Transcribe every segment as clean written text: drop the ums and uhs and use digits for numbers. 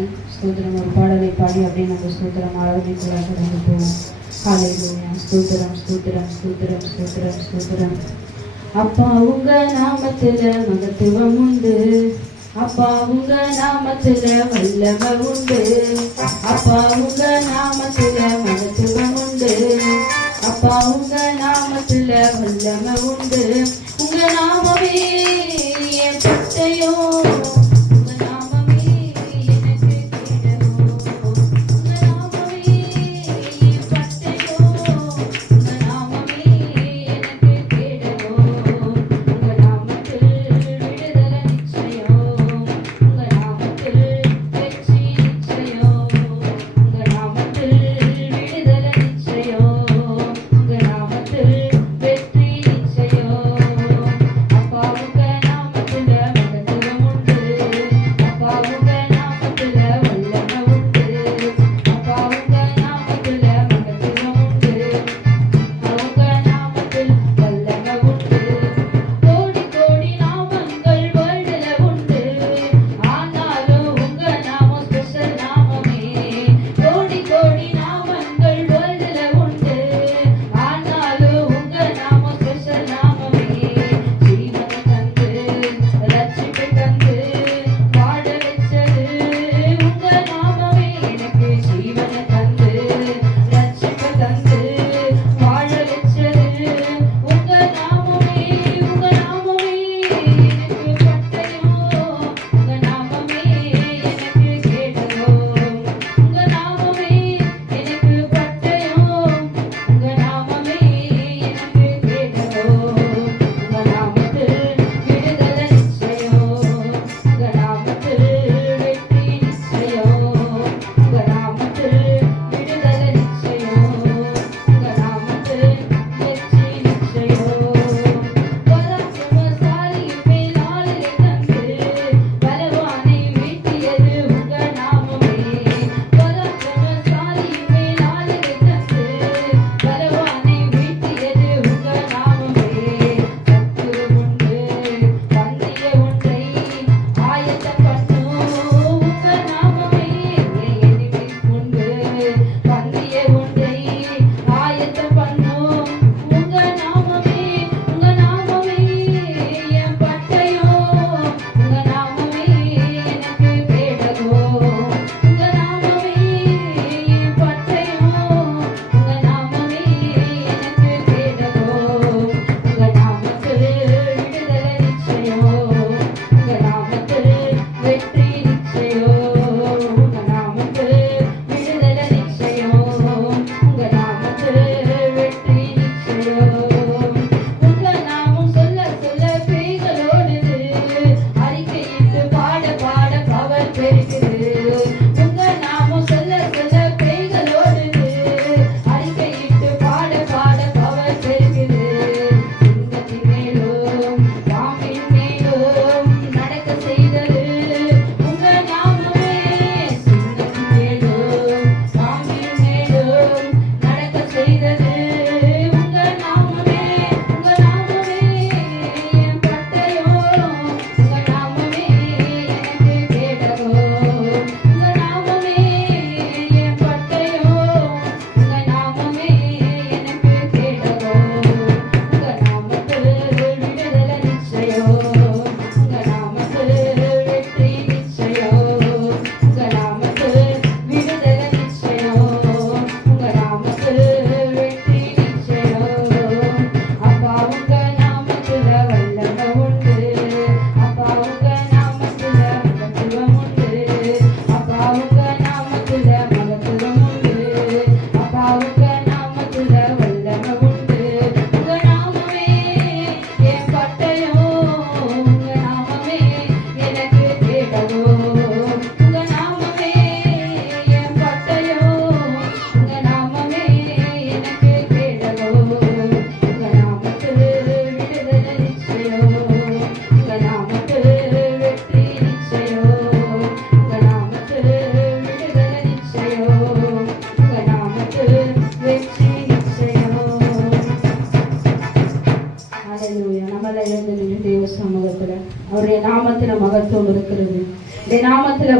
பாடி ஸ்தோத்திரம், ஒரு பாடலை பாடி அப்படியே நம்ம ஸ்தோத்திரம் ஆராதனைக்குள்ளாக கடந்து போவோம். ஹல்லேலூயா. ஸ்தோத்திரம் ஸ்தோத்திரம் ஸ்தோத்திரம் ஸ்தோத்திரம் ஸ்தோத்திரம். அப்பா உங்க நாமத்துல மகத்துவம் உண்டு, அப்பா உங்க நாமத்துல வல்லமை உண்டு, அப்பா உங்க நாமத்துல மகத்துவம் உண்டு, அப்பா உங்க நாமத்துல வல்லமை உண்டு. உங்க நாமமே என் பட்டயோ, உங்க நாமமே எனக்கு கேடகோ, உங்க நாமமே என் பட்டயோ, உங்க நாமமே எனக்கு கேடகோ. உங்க நாமத்தில் விடுதலை நிச்சயம், உங்க நாமத்தில் வெற்றி நிச்சயம், உங்க நாமத்தில் விடுதலை நிச்சயம், உங்க நாமத்தில் வெற்றி நிச்சயம்.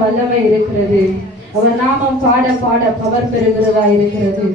வல்லமை இருக்கிறது. அவர் நாமம் பாட பாட பவர் பெறுகிறதா இருக்கிறது.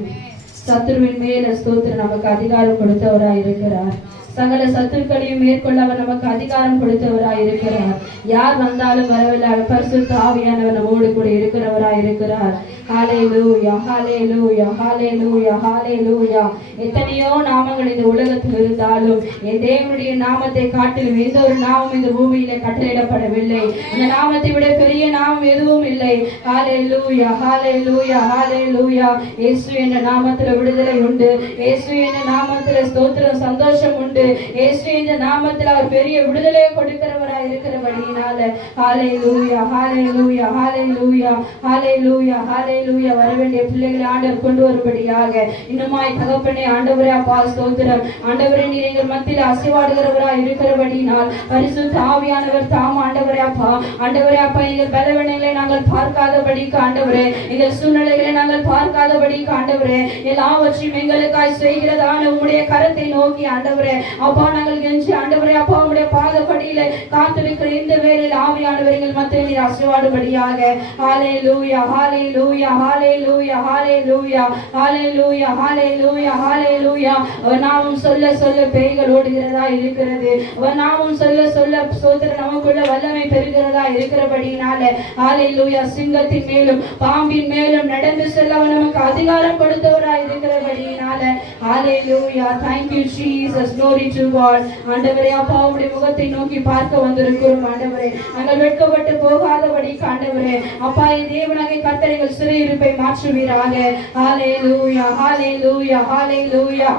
சத்துருவின் மேல ஸ்தோத்திரம் நமக்கு அதிகாரம் கொடுத்தவரா இருக்கிறார். சகல சத்துருக்களையும் மேற்கொள்ள அவர் நமக்கு அதிகாரம் கொடுத்தவராய் இருக்கிறார். யார் வந்தாலும் வரவில்லை, பரிசுத்த ஆவியானவர் நம்மோடு கூட இருக்கிறவராய் இருக்கிறார். ஹல்லேலூயா, ஹல்லேலூயா, ஹல்லேலூயா, ஹல்லேலூயா. எத்தனையோ நாமங்கள் இந்த உலகத்தில் இருந்தாலும் என் தேவனுடைய நாமத்தை காட்டிலும் எந்த ஒரு நாமம் இந்த பூமியில கட்டளையிடப்படவில்லை. அந்த நாமத்தை விட பெரிய நாமம் எதுவும் இல்லை. ஹல்லேலூயா, ஹல்லேலூயா, ஹல்லேலூயா. இயேசு என்ற நாமத்தில் விடுதலை உண்டு. இயேசு என்ற நாமத்தில் ஸ்தோத்திரம், சந்தோஷம் உண்டு. இயேசு என்ற நாமத்தில் அவர் பெரிய விடுதலையை கொடுக்கிறவராய் இருக்கிறபடியினால ஹல்லேலூயா, ஹல்லேலூயா, ஹல்லேலூயா, ஹல்லேலூயா, ஹல்லேலூயா. வர வேண்டிய பிள்ளைகளை ஆண்டவர் கொண்டு வரும்படியாக இன்னுமாய் தகப்பனே ஆண்டவரே அப்பா ஸ்தோத்திரம். ஆண்டவரே நீர் எங்கள் மத்தியில் அசைவாடுகிறவராய் இருக்கிறபடியினால் பரிசுத்த ஆவியானவர் தாம் ஆண்டவரே அப்பா, ஆண்டவரே அப்பா எங்கள் பலவீனங்களை நாங்கள் பார்க்காதபடிக்கு ஆண்டவரே, எங்கள் சூழ்நிலைகளை நாங்கள் பார்க்காதபடிக்கு ஆண்டவரே, எல்லாவற்றையும் எங்களுக்காய் செய்கிறதான உம்முடைய கரத்தை நோக்கி ஆண்டவரே அப்பா நாங்கள் கெஞ்சி ஆண்டவரே அப்பா உம்முடைய பாதப்படியில காத்திருக்கிற இந்த வேளையில் ஆவியானவர் எங்கள் மத்தியில் நீர் அசைவாடும்படியாக ஹல்லேலூயா, ஹல்லேலூயா, ஹல்லேலூயா, ஹல்லேலூயா, ஹல்லேலூயா, ஹல்லேலூயா, ஹல்லேலூயா. அவர் நாமம் சொல்ல சொல்ல பேய்கள் ஓடுகிறதா இருக்கிறது. அவர் நாமம் சொல்ல சொல்ல ஸ்தோத்திரம் நமக்குள்ள வல்லமை பெறுகிறதா இருக்கிறபடியினால ஹல்லேலூயா. சிங்கத்தின் மேலும் பாம்பின் மேலும் நடந்து செல்ல அவர் நமக்கு அதிகாரம் கொடுத்தவராய் இருக்கிறபடியினால ஹல்லேலூயா. Thank you Jesus, glory to God. ஆண்டவரே அப்பா உம்முடைய முகத்தை நோக்கி பார்க்க வந்திருக்கிறோம் ஆண்டவரே. நாங்கள் வெட்கப்பட்டு போகாதபடி ஆண்டவரே அப்பா என் தேவனாகிய கர்த்தர் எங்கள் சிறையிருப்பை மாற்றுவீராக. ஹல்லேலூயா, ஹல்லேலூயா, ஹல்லேலூயா.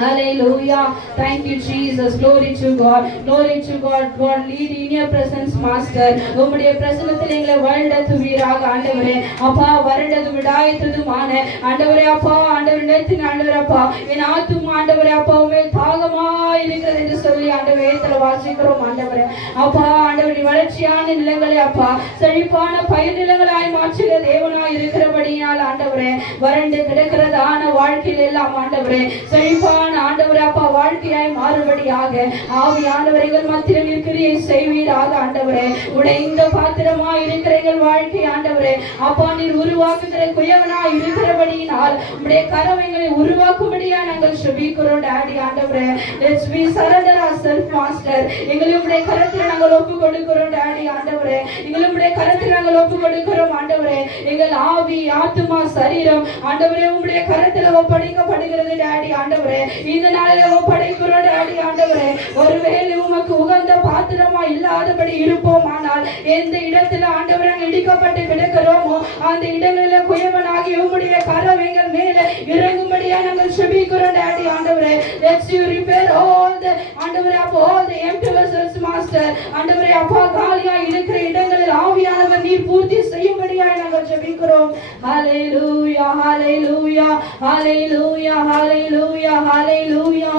Hallelujah. Thank you Jesus. Glory to God. Glory to God. God lead in your presence master. உம்முடைய பிரசன்னத்தில் எங்களை வழிநடத்துவீராக ஆண்டவரே. அப்பா வருடது விடாய்த்ததுமான ஆண்டவரே அப்பா ஆண்டவர் நேத்தின் ஆண்டவரே அப்பா என் ஆத்துமா ஆண்டவரே அப்பா உம்மை தாகமாய் இருக்கிறது என்று சொல்லி ஆண்டவரே வேதத்தில் வாசிக்கிறோம் ஆண்டவரே. அப்பா ஆண்டவரே வளர்ச்சியான நிலங்களை அப்பா செழிப்பான பயிர் நிலங்களாய் மாற்றுகிற தேவனாய் இருக்கிறபடியால் ஆண்டவரே வறண்டு கிடக்கிறதான வாழ்க்கையில் எல்லாம் ஆண்டவரே செழிப்பான ஆண்டவரே அப்பா வாழ்க்கையாய் மாறுபடியாக ஆவியானவர் எங்கள் மத்தியில் இருக்கிறீரை செய்வீராக ஆண்டவரே. உடைய இந்த பாத்திரமாய் இருக்கிற எங்கள் வாழ்க்கை ஆண்டவரே அப்பா நீர் உருவாக்குகிற குயவனாய் இருக்கிறபடியினால் உடைய கரம் எங்களை உருவாக்கும்படியா நாங்கள் செபிக்கிறோம் டாடி ஆண்டவரே. Let's be surrender ourselves master. எங்களுடைய கரத்தில் நாங்கள் ஒப்பு கொடுக்கிறோம் டாடி ஆண்டவரே. எங்களுடைய கரத்தில் நாங்கள் ஒப்பு கொடுக்கிறோம் ஆண்டவரே. எங்கள் ஆவி ஆத்துமா சரீரம் ஆண்டவரே உம்முடைய கரத்தில் ஒப்படைக்கப்படுகிறது டாடி ஆண்டவரே. இந்த நாளில் ஒப்படைக்கிறோம் டாடி ஆண்டவரே. ஒருவேளை உமக்கு உகந்த பாத்திரமா இல்லாதபடி இருப்போம், ஆனால் எந்த இடத்துல ஆண்டவரே இடிக்கப்பட்டு கிடக்கிறோமோ அந்த இடங்களில் குயவனாகி உம்முடைய கரம் எங்கள் மேல இறங்கும்படியா நாங்கள் செபிக்கிறோம் டாடி ஆண்டவரே. Let's you repair all the ஆண்டவரே அப்பா all the empty vessels master. ஆண்டவரே அப்பா காலியா இருக்கிற இடங்களில் ஆவியானவர் நீர் பூர்த்தி செய்யும்படியா நாங்கள் செபிக்கிறோம். ஹல்லேலூயா, ஹல்லேலூயா, ஹல்லேலூயா, ஹல்லேலூயா, ஹல்லேலூயா.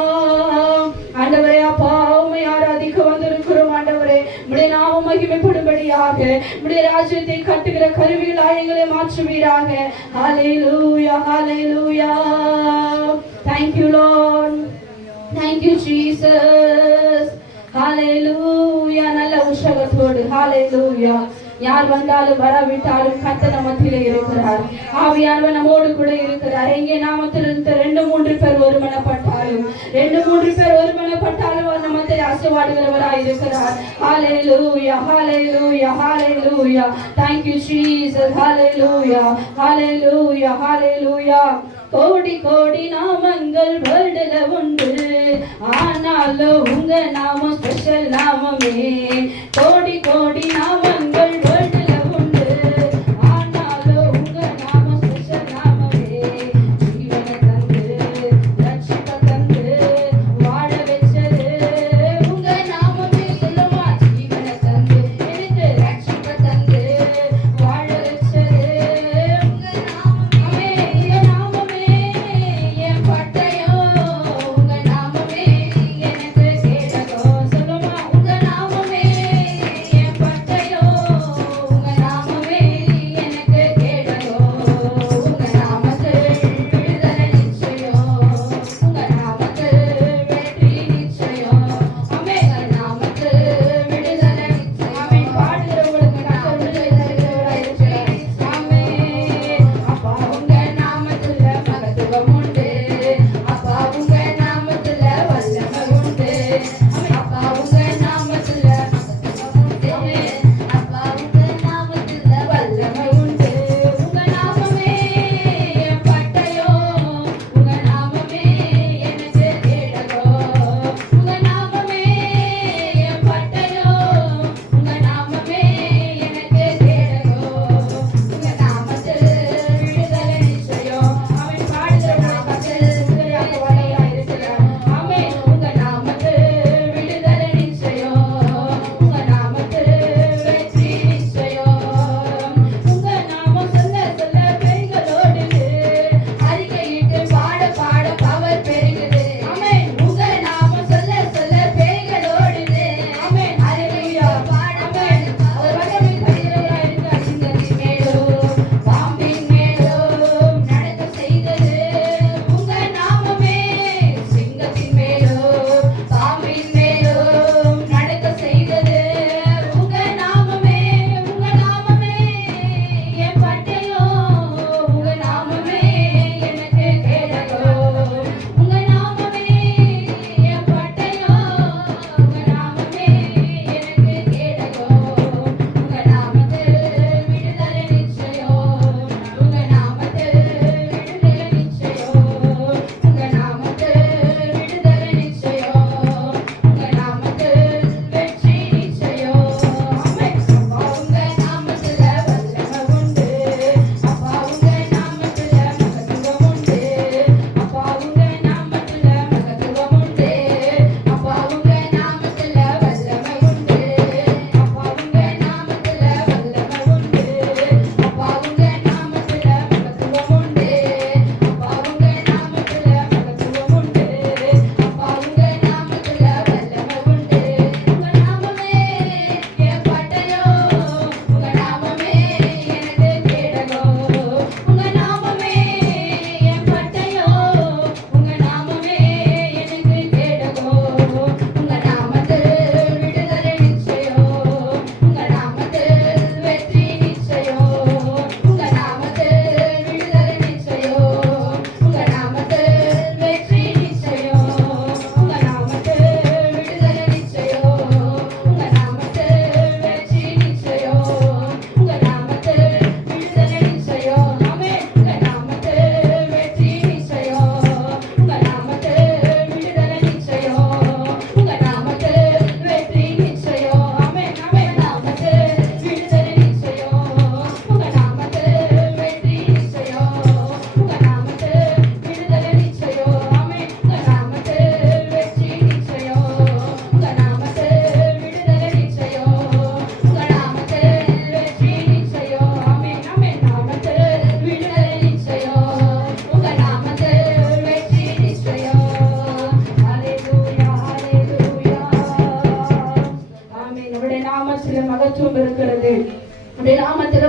ஆண்டவரே அப்பா உம்மை ஆராதிக்க வந்திருக்கிறோம் ஆண்டவரே. உம்முடைய நாமம் மகிமைப்படும்படியாக உம்முடைய ராஜ்யத்தை கட்டுகிற கருவிகளாய் எங்களை மாற்றுவீராக. ஹல்லேலூயா, ஹல்லேலூயா. Thank you Lord. Thank you Jesus. Hallelujah. நல்ல உற்சாகத்தோடு ஹalleluya. யார் வந்தாலும் வராவிட்டாலும் கர்த்தர் மத்தியிலே இருக்கிறார். ஆவியானவர் நம்மோடு கூட இருக்கிறார். எங்கே நாமத்தில் இருந்த 2-3 பேர் ஒருமனப்பட்டாலும் 2-3 பேர் ஒருமனப்பட்டாலும் அவர் நம்மத்தை அசைவாடுகிறவராய் இருக்கிறார். ஹalleluya, hallelujah, hallelujah. Thank you Jesus. Hallelujah, hallelujah, hallelujah. கோடி கோடி நாமங்கள் வேர்ல்டுல உண்டு, ஆனாலும் உங்க நாமம் ஸ்பெஷல் நாமமே. கோடி கோடி நாமங்கள் வேர்ல்டுல உண்டு, ஆனாலும் உங்க நாமம் ஸ்பெஷல் நாமமே. ஜீவனை தந்து ரட்சிப்பை தந்து வாழ வச்சது உங்க நாமமே. சொல்லுமா ஜீவனை தந்து எனக்கு ரட்சிப்பை தந்து வாழ வச்சது உங்க நாமமே. பட்டயோ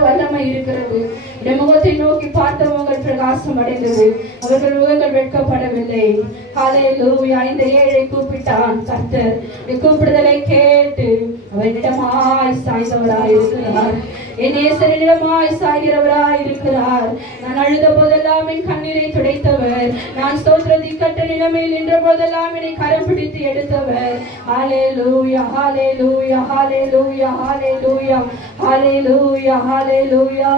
வல்லமை இருக்கிறது. முகத்தை நோக்கி பார்த்த முகங்கள் பிரகாசம் அடைந்தது. அவர்கள் முகங்கள் வெட்கப்படவில்லை. ஹல்லேலூயா. இந்த ஏழை கூப்பிட்டான் கர்த்தர். கூப்பிடுதலை கேட்டு அவரிடமாய் சாய்ந்தவராய் இருக்கிறார். என் நேசரிடமாய் சாய்கிறவராய் இருக்கிறார். நான் அழுத போதெல்லாம் என் கண்ணீரை துடைத்தவர். நான் ஸ்தோத்திரத்தை கட்ட நிலைமையில் நின்ற போதெல்லாம் என்னை கரம் பிடித்து எடுத்தவர். ஹல்லேலூயா, ஹல்லேலூயா, ஹல்லேலூயா, ஹல்லேலூயா, ஹல்லேலூயா, ஹல்லேலூயா.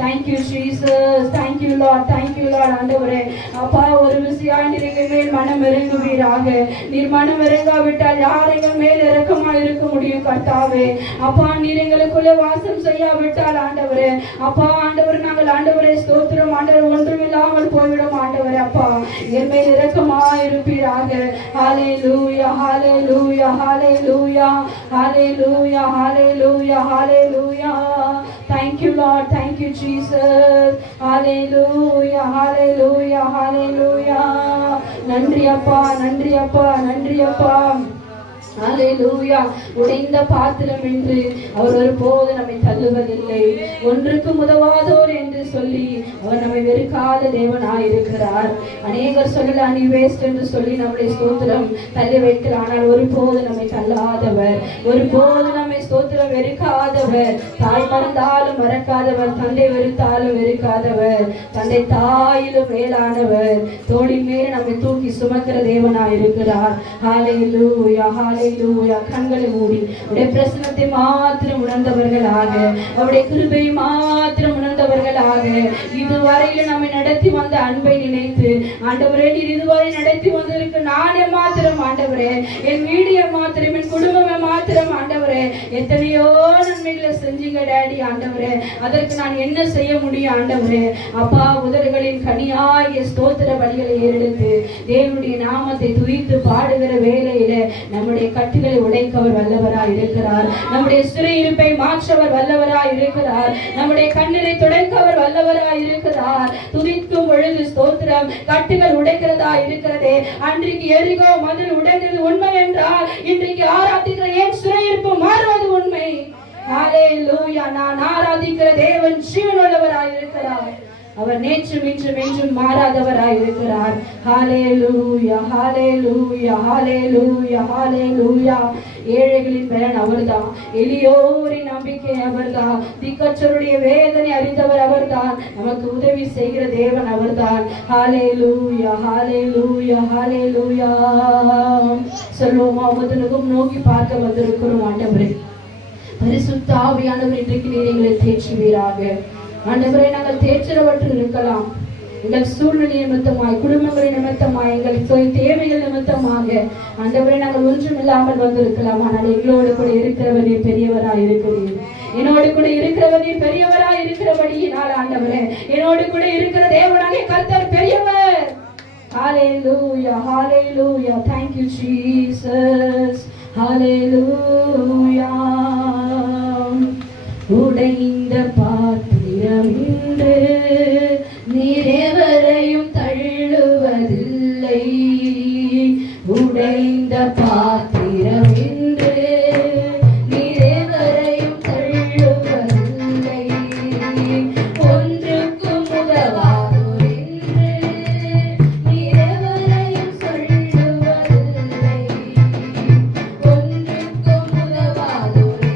Thank you Jesus. Thank you Lord. Thank you Lord. ஆண்டவரே, அப்பா, ஒரு விசையாய் நீர் எங்கள் மேல் மனம் இறங்குவீராக. நீர் மனம் இறங்காவிட்டால் யார் எங்கள் மேல் இரக்கமாய் இருக்க முடியும் கர்த்தாவே? அப்பா, நீர் எங்களுக்குள்ளே வாசம் செய்யாவிட்டால் ஆண்டவரே, அப்பா ஆண்டவர், நாங்கள் ஆண்டவரே ஸ்தோத்திரம் ஆண்டவர் ஒன்றுமில்லாமல் போய்விடும் ஆண்டவரே. அப்பா, என் மேல் இரக்கமாய் இருப்பீராக. ஹல்லேலூயா, ஹல்லேலூயா, ஹல்லேலூயா, ஹல்லேலூயா, ஹல்லேலூயா, ஹல்லேலூயா. Thank you Lord. Thank you Jesus. Hallelujah, hallelujah, hallelujah. நன்றி அப்பா, நன்றி அப்பா, நன்றி அப்பா. ஹல்லேலூயா. உடைந்த பாத்திரம் என்று அவர் ஒருபோது நம்மை தள்ளுவதில்லை. ஒன்றுக்கு உதவாதோர் என்று சொல்லி அவர் நம்மை வெறுக்காத தேவனாயிருக்கிறார். அநேகர் சொல்லலாம் நீ வேஸ்ட் என்று சொல்லி நம்முடைய ஸ்தோத்திரம் தள்ளி வைக்கிறார். ஆனால் ஒருபோது நம்மை தள்ளாதவர், ஒருபோது நம்மை ஸ்தோத்திரம் வெறுக்காதவர். தாய் மறந்தாலும் மறக்காதவர், தந்தை வெறுத்தாலும் வெறுக்காதவர், தந்தை தாயிலும் மேலானவர். தோளின் மேலே நம்மை தூக்கி சுமக்கிற தேவனாயிருக்கிறார். ஹல்லேலூயா, ஹல்லேலூயா. கண்களை மூடி அவருடைய பிரசன்னத்தை மாத்திரம் உணர்ந்தவர்களாக, அவருடைய கிருபையை மாத்திரம் உணர்ந்தவர்களாக, இதுவரையில நம்மை நடத்தி வந்த அன்பை நினைத்து ஆண்டவரே, நீர் இதுவரை நடத்தி வந்திருக்கு நானே மாத்திரம் ஆண்டவரே, என் வீடிய மாத்திரம், என் குடும்பமே மாத்திரம் ஆண்டவரே, எத்தனையோ நன்மைகளை செஞ்சீங்க டாடி ஆண்டவரே. அதற்கு நான் என்ன செய்ய முடியும் ஆண்டவரே? அப்பா, உதடுகளின் கனியாகிய ஸ்தோத்திர பலிகளை ஏறெடுத்து தேவனுடைய நாமத்தை துதித்து பாடுகிற வேளையில நம்முடைய கட்டுகளை உடைக்கவர் வல்லவராய் இருக்கிறார். நம்முடைய சிறையிருப்பை மாற்றவர் வல்லவராய் இருக்கிறார். நம்முடைய கண்ணீரை துடைக்கவர் வல்லவராய் இருக்கிறார். துதிக்கும் பொழுது ஸ்தோத்திரம் கட்டுகள் உடைக்கிறதா இருக்கிறதே. அன்றைக்கு எரிகோ மதில் உடைந்தது உண்மை என்றால் இன்றைக்கு ஆராதிக்கிற ஏன் சிறையிருப்பு மாறுவது உண்மை. ஹல்லேலூயா. நான் ஆராதிக்கிற தேவன் ஜீவனுள்ளவராய் இருக்கிறார். அவர் நேற்றும் இன்றும் என்றும் மாறாதவராய் இருக்கிறார். ஹல்லேலூயா, ஹல்லேலூயா, ஹல்லேலூயா, ஹல்லேலூயா. ஏழைகளின் பலன் அவர்தான், எளியோரின் நம்பிக்கை அவர்தான், திக்கற்றருடைய வேதனை அறிந்தவர் அவர்தான், நமக்கு உதவி செய்கிற தேவன் அவர்தான். ஹல்லேலூயா, ஹல்லேலூயா, ஹல்லேலூயா. சொல்லுவோமா? உமதுலகம் நோக்கி பார்க்க வந்திருக்கிறோம் ஆண்டவரே. பரிசுத்த ஆவியானவர் இன்றைக்கு நீர் எங்களை தேற்றுவீராக. ஆண்டவரே, நாங்கள் தேற்றப்பட்டு இருக்கலாம். எங்கள் சூழ்நிலை நிமித்தமாய், குடும்பங்களின் நிமித்தமாய், எங்கள் தேவைகள் நிமித்தமாக ஆண்டவரே நாங்கள் ஒன்றும் இல்லாமல் வந்திருக்கலாம். ஆனால் எங்களோடு கூட இருக்கிறவர் நீர் பெரியவராய் இருக்கிறீர். என்னோடு கூட இருக்கிறவர் நீர் பெரியவராய் இருக்கிறபடியினால் ஆண்டவரே, என்னோடு கூட இருக்கிற தேவனாகிய கர்த்தர் பெரியவர். ஹல்லேலூயா, ஹல்லேலூயா. Thank you Jesus. ஹல்லேலூயா. உடைந்த பாத்திரம் இன்று நீரெவரையும் தள்ளுவதில்லை. உடைந்த பாத்திரம் இன்று நீரெவரையும் தள்ளுவதில்லை. ஒன்றுக்கும் உதவாதோர் என்று நீரெவரையும் சொல்லுவதில்லை. ஒன்றுக்கும் உதவாதோர்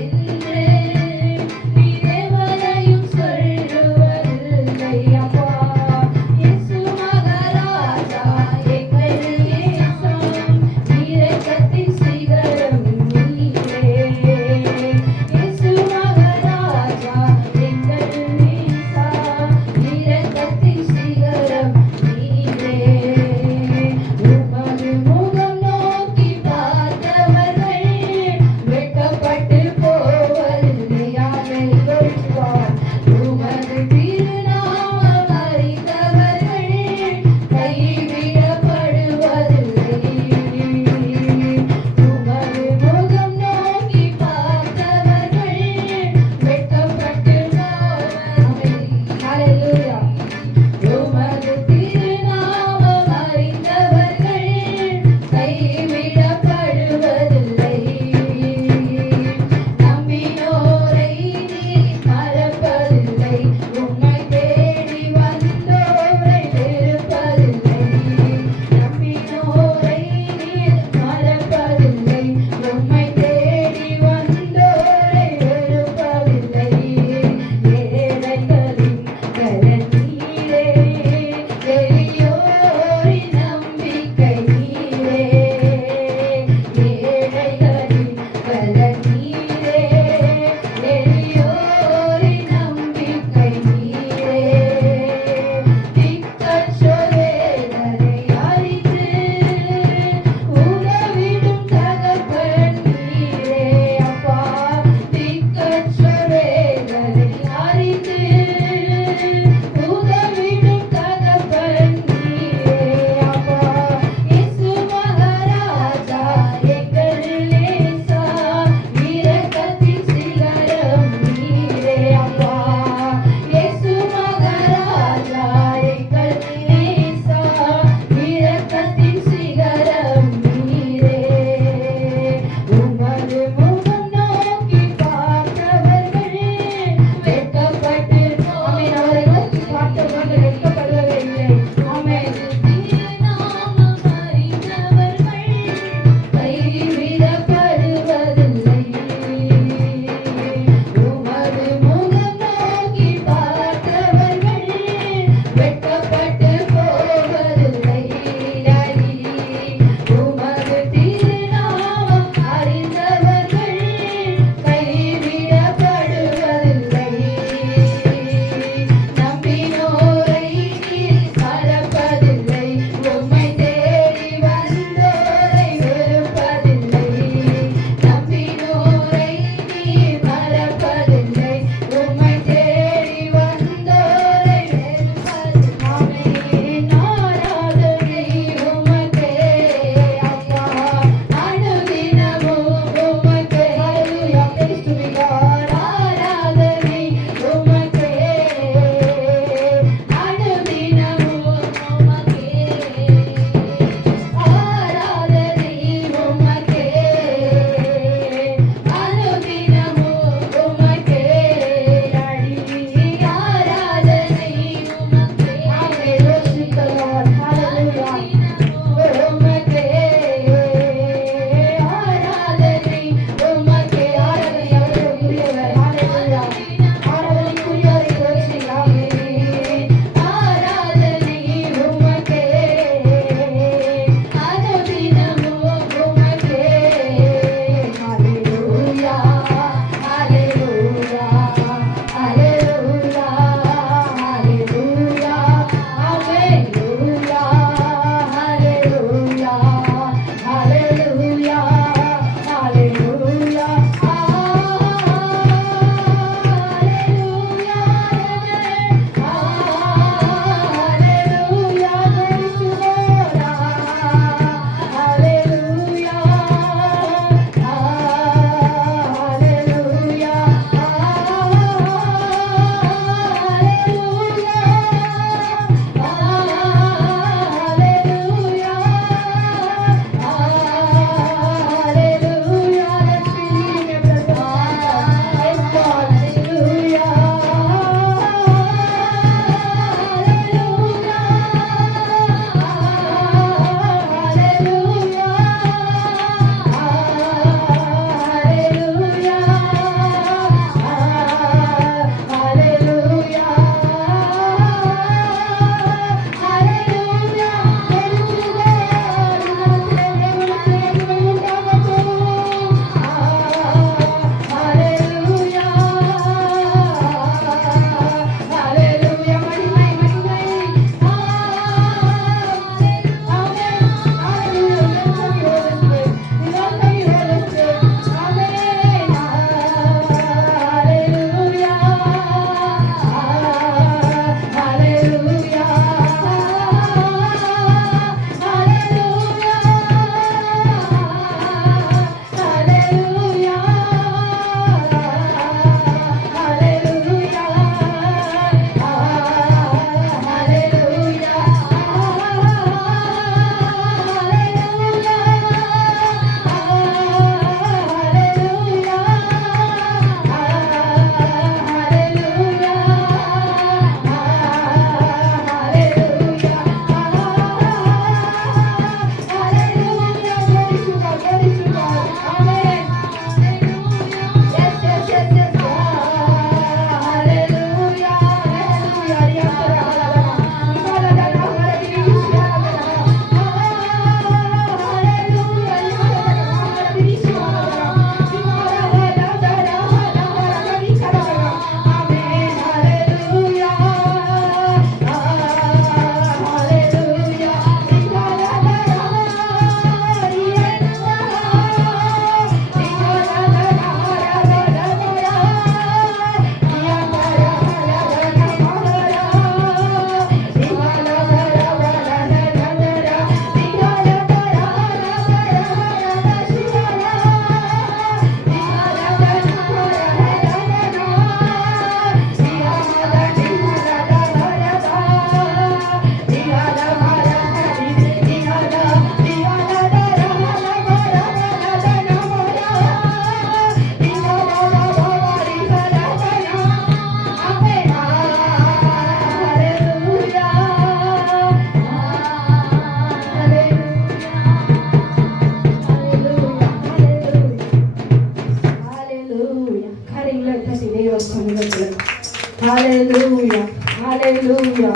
Hallelujah. Hallelujah.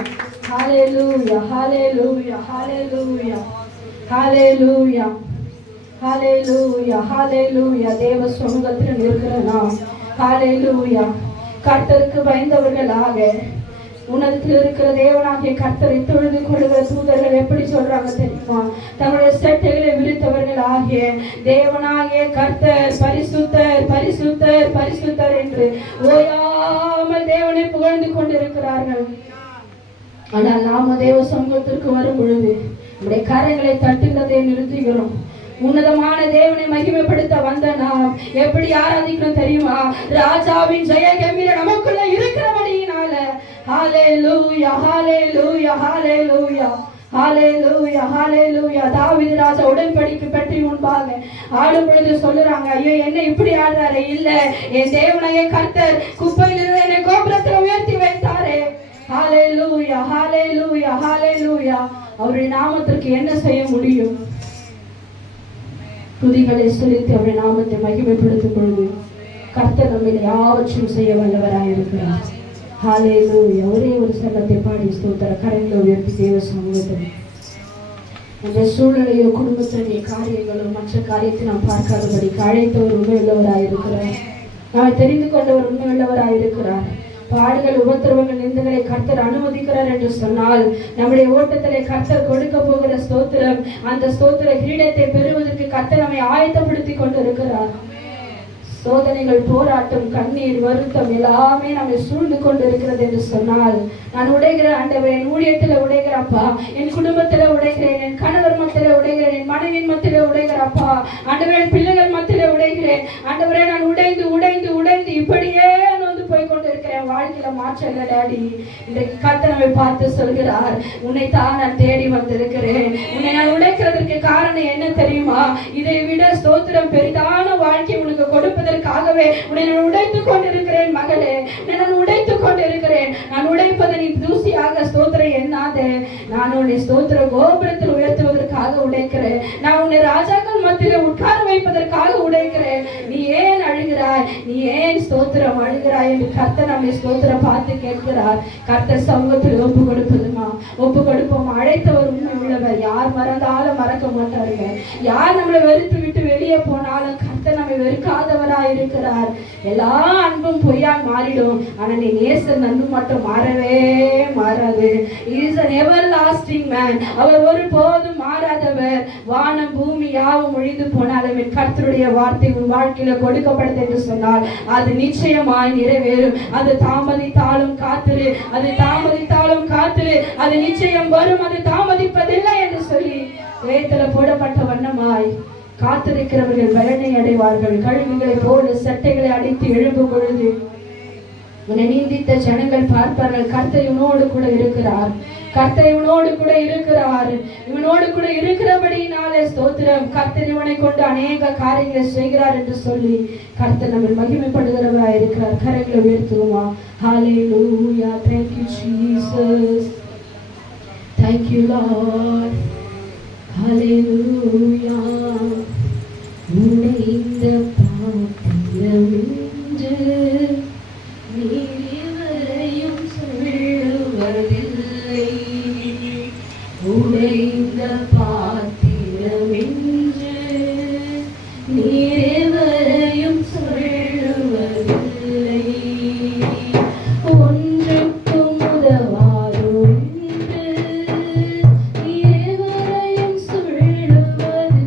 Hallelujah. Hallelujah. Hallelujah. Hallelujah. Hallelujah. Hallelujah. தேவ சமூகத்தில் இருக்கிற நாம் Hallelujah. கர்த்தருக்கு பயந்தவர்களாக உனத்தில் இருக்கிற தேவனாகிய கர்த்தரை தொழுது கொள்ளுகிற தூதர்கள் எப்படி சொல்றாங்க தெரியுமா? தங்களுடைய செட்டைகளை விரித்தவர்கள் ஆகிய தேவனாகிய கர்த்தர் பரிசுத்தர் பரிசுத்தர் பரிசுத்தர் என்று ஓயாமல் தேவனை புகழ்ந்து கொண்டிருக்கிறார்கள். ஆனால் நாம தேவ சமூகத்திற்கு வரும் பொழுது நம்முடைய கரங்களை தட்டுகிறதை நிறுத்துகிறோம். உன்னதமான தேவனை மகிமைப்படுத்த வந்த நாம் எப்படி ஆராதிக்கணும் தெரியுமா? ராஜாவின் ஜெய கம்பீர நமக்குள்ள இருக்கிறபடியினால. ஹalleluya ஹalleluya ஹalleluya ஹalleluya ஹalleluya. தாவீது ராஜா உடன்படிக்கை பெட்டி முன்பாக ஆடும் பொழுது சொல்லுறாங்க, ஐயோ என்ன இப்படி ஆடுறாரு? இல்ல, என் தேவனாகிய கர்த்தர் குப்பையிலிருந்து என்னை கோபுரத்தில் உயர்த்தி வைத்தாரே. ஹalleluya ஹalleluya ஹalleluya. அவருடைய நாமத்திற்கு என்ன செய்ய முடியும்? துதிகளை செலுத்தி அவருடைய நாமத்தை மகிமைப்படுத்தும் பொழுது கர்த்தர் நம்மில் யாவற்றையும் செய்ய வல்லவராயிருக்கிறார். ஹalleluya. ஒரே ஒரு சரணத்தை பாடி ஸ்தோத்திர கரங்களை உயர்த்தி தேவ சமூகத்தில் அந்த சூழ்நிலையோ குடும்பத்தினுடைய காரியங்களோ மற்ற காரியத்தை நாம் பார்க்காதபடி அழைத்தவர் உண்மை உள்ளவராயிருக்கிறார். நாம தெரிந்து கொண்டவர் உண்மை உள்ளவராயிருக்கிறார். பாடுகள் உபத்திரவங்கள் நிந்தங்களை கர்த்தர் அனுமதிக்கிறார் என்று சொன்னால் நம்முடைய ஓட்டத்திலே கர்த்தர் கொடுக்க போகிற ஸ்தோத்திரம், அந்த ஸ்தோத்திர கிரீடத்தை பெறுவதற்கு கர்த்தர் நம்மை ஆயத்தப்படுத்தி கொண்டு இருக்கிறார். சோதனைகள், போராட்டம், கண்ணீர், வருத்தம் எல்லாமே நம்மை சூழ்ந்து கொண்டு இருக்கிறது என்று சொன்னால் நான் உடைகிற ஆண்டவரே, என் ஊழியத்தில் உடைகிறப்பா, என் குடும்பத்தில் உடைகிறேன், என் கணவர் மத்தியில் உடைகிறேன், என் மனைவியின் மத்தியில் உடைகிறப்பா ஆண்டவரே, என் பிள்ளைகள் மத்தியில் உடைகிறேன் ஆண்டவரே, நான் உடைந்து உடைந்து உடைந்து இப்படியே நொந்து போய் கொண்டு இருக்கிறேன். வாழ்க்கையில மாற்றம் இல்லை டாடி. இன்றைக்கு கர்த்தர் நம்மை பார்த்து சொல்கிறார், உன்னை தான் நான் தேடி வந்திருக்கிறேன். உன்னை நான் உடைக்கிறதுக்கு காரணம் என்ன தெரியுமா? இதை விட ஸ்தோத்திரம் பெரிதான வாழ்க்கை உனக்கு கொடுப்பதற்காகவே உன்னை நான் உடைத்துக் கொண்டிருக்கிறேன் மகளே, உன்னை நான் உடைத்துக் கொண்டிருக்கிறேன். நான் உடைப்பதை நீ தூசியாக ஸ்தோத்திரம் எண்ணாதே. நான் உன்னை ஸ்தோத்திர கோபுரத்தில் உயர்த்துவதற்காக உடைக்கிறேன். நான் உன்னை ராஜாக்கள் மத்தியில் உட்கார வைப்பதற்காக உடைக்கிறேன். நீ ஏன் அழுகிறாய்? நீ ஏன் ஸ்தோத்திரம் அழுகிறாய் என்று கர்த்தர் நம்மை ஸ்தோத்திரம் பார்த்து கேட்கிறார். கர்த்தர் சமூகத்தில் ஒப்பு கொடுப்பதுமா? ஒப்பு கொடுப்போம். அழைத்தவர் உண்மை உள்ளவர். யார் மறந்தாலும் மறக்க மாட்டாருங்க. யார் நம்மளை வெறுத்து விட்டு வெளியே போனாலும் கர்த்தர் நம்மை வெறுக்காதவராய் இருக்கிறார். எல்லா அன்பும் பொய்யால் மாறிடும், ஆனா நீ நேசன் அன்பு மட்டும் மாறவே மாறாது. Is an everlasting man. அவர் ஒருபோதும் மாறாதவர். வானம் பூமி யாவும் ஒழிந்து போனாலும் என் கர்த்தருடைய வார்த்தை உன் வாழ்க்கையில கொடுக்கப்படுது என்று சொன்னால் அது நிச்சயமாய் நிறைவேறும். அது தாமதித்தாலும் காத்திரு, அது தாமதித்தாலும் காத்திரு, அது நிச்சயம் வரும், அது தாமதிப்பதில்லை என்று சொல்லி வேதத்துல போடப்பட்ட வண்ணமாய் காத்திருக்கிறவர்கள் பலனை அடைவார்கள். கழுகுகளை போல சட்டைகளை அடித்து எழும்பும் பொழுது உன்னை நீந்தித்த ஜனங்கள் பார்ப்பார்கள், கர்த்தர் இவனோடு கூட இருக்கிறார், கர்த்தர் இவனோடு கூட இருக்கிறார், இவனோடு கூட இருக்கிறபடினாலே ஸ்தோத்திரம், கர்த்தர் இவனை கொண்டு அநேக காரியங்களை செய்கிறார் என்று சொல்லி கர்த்தர் நம்ம மகிமைப்படுகிறவராய் இருக்கிறார். கரங்களை உயர்த்துவோமா? ஹalleluya. Thank you Jesus. Thank you Lord. Hallelujah. உன்னை இந்த பாத்திரம் என்று நீரிவரையும் சொல்லுவதில்லை. உடைந்த பாத்திரம் என்று நீரிவரையும் சொல்லுவதில்லை. ஒன்றுக்கும் உதவாதோ என்று நீரிவரையும் சொல்லுவதில்லை.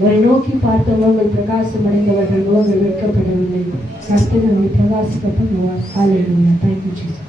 அவரை நோக்கி பார்த்த முகங்கள் பிரகாசம் அடைந்தவர்கள் முகங்கள் வெட்கப்படவில்லை. கர்த்தர் நம்மை பிரகாசிக்க பண்ணுவார். ஹalleluya. Thank you Jesus.